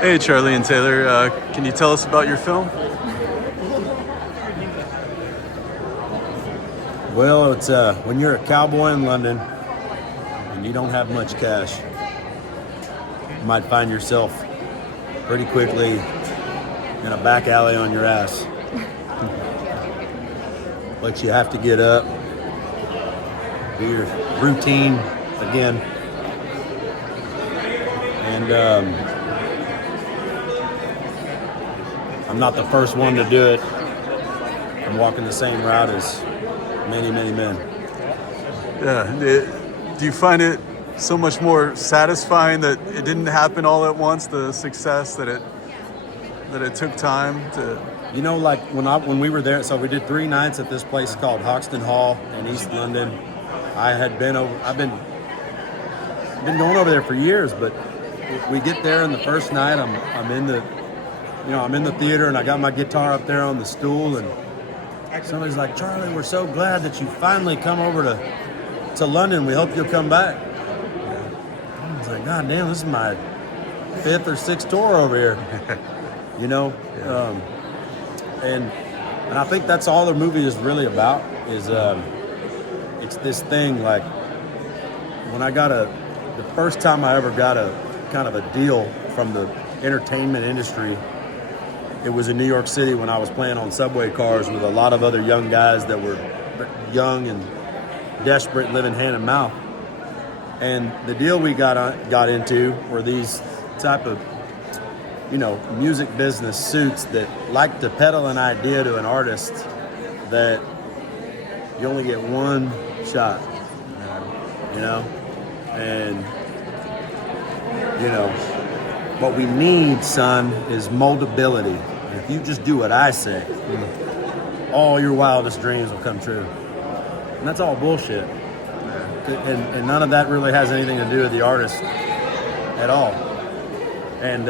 Hey, Charlie and Taylor, can you tell us about your film? Well, it's when you're a cowboy in London and you don't have much cash, you might find yourself pretty quickly in a back alley on your ass. But you have to get up, do your routine again, and I'm not the first one to do it. I'm walking the same route as many, many men. Yeah. Do you find it so much more satisfying that it didn't happen all at once? The success that it took time to. You know, like when we were there, so we did 3 nights at this place called Hoxton Hall in East London. I've been going over there for years, but we get there, and the first night I'm in the theater, and I got my guitar up there on the stool, and somebody's like, "Charlie, we're so glad that you finally come over to London. We hope you'll come back." I was like, "God damn, this is my 5th or 6th tour over here." You know, and I think that's all the movie is really about. Is it's this thing, like when the first time I ever got a kind of a deal from the entertainment industry. It was in New York City when I was playing on subway cars with a lot of other young guys that were young and desperate, living hand and mouth. And the deal we got into were these type of, music business suits that like to peddle an idea to an artist that you only get one shot, and what we need, son, is moldability. If you just do what I say, all your wildest dreams will come true. And that's all bullshit. And none of that really has anything to do with the artist at all. And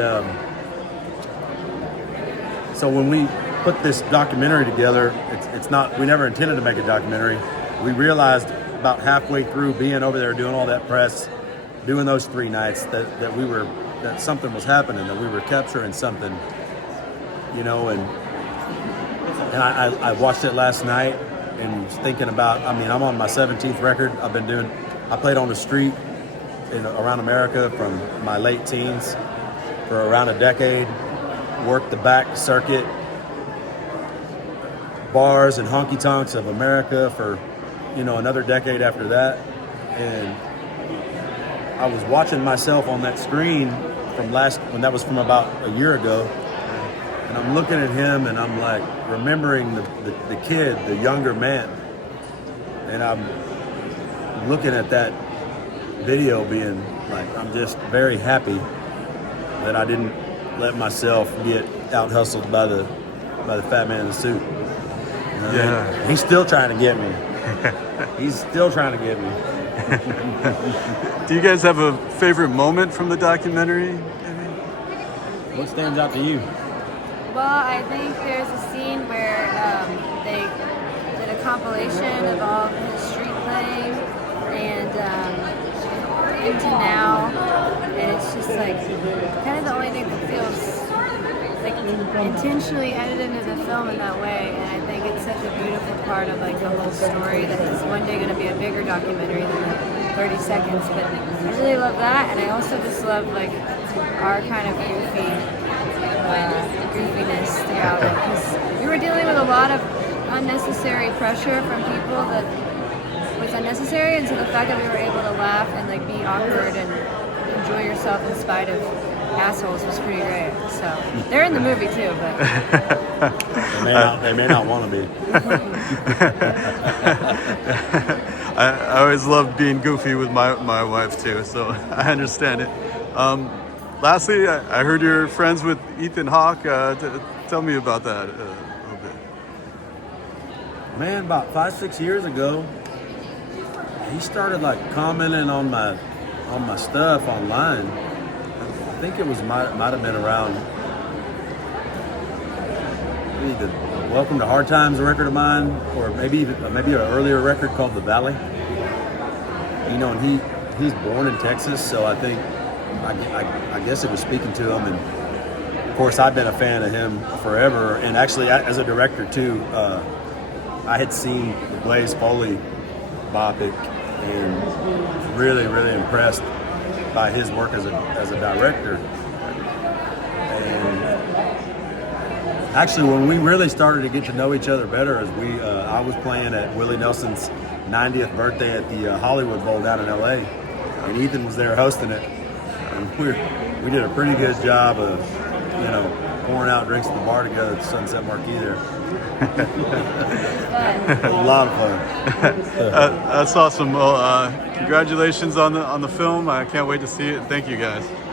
so when we put this documentary together, it's not, we never intended to make a documentary. We realized about halfway through being over there doing all that press, doing those 3 nights, that something was happening, that we were capturing something, and I watched it last night and was thinking about, I'm on my 17th record. I played on the street around America from my late teens for around a decade, worked the back circuit, bars and honky-tonks of America for, another decade after that. And I was watching myself on that screen when that was from about a year ago, and I'm looking at him and I'm like remembering the kid, the younger man, and I'm looking at that video being like, I'm just very happy that I didn't let myself get out hustled by the fat man in the suit. Yeah. He's still trying to get me. He's still trying to get me. Do you guys have a favorite moment from the documentary? What stands out to you? Well, I think there's a scene where they did a compilation of all of his street playing and into now, and it's just like kind of the only thing that feels like intentionally edited into the film in that way. And I think it's such a beautiful part of like the whole story that is one day going to be a bigger documentary than the 30 seconds. But I really love that, and I also just love like our kind of goofiness throughout it, because we were dealing with a lot of unnecessary pressure from people that was unnecessary, and so the fact that we were able to laugh and like be awkward and enjoy yourself in spite of assholes was pretty great. So they're in the movie too, but they may not want to be. I always loved being goofy with my wife too, so I understand it. Lastly, I heard you're friends with Ethan Hawke. Tell me about that a little bit. Man, about 5-6 years ago, he started like commenting on my stuff online. I think it might have been around maybe the Welcome to Hard Times record of mine, or maybe an earlier record called The Valley. And he's born in Texas, so I think I guess it was speaking to him, and course, I've been a fan of him forever, and actually, as a director too, I had seen the Blaze Foley biopic and was really, really impressed by his work as a director. And actually, when we really started to get to know each other better, as I was playing at Willie Nelson's 90th birthday at the Hollywood Bowl down in LA, and Ethan was there hosting it. And we did a pretty good job of, pouring out drinks at the bar together at the Sunset Marquee there. A lot of fun. That's awesome. Well, congratulations on the film. I can't wait to see it. Thank you guys.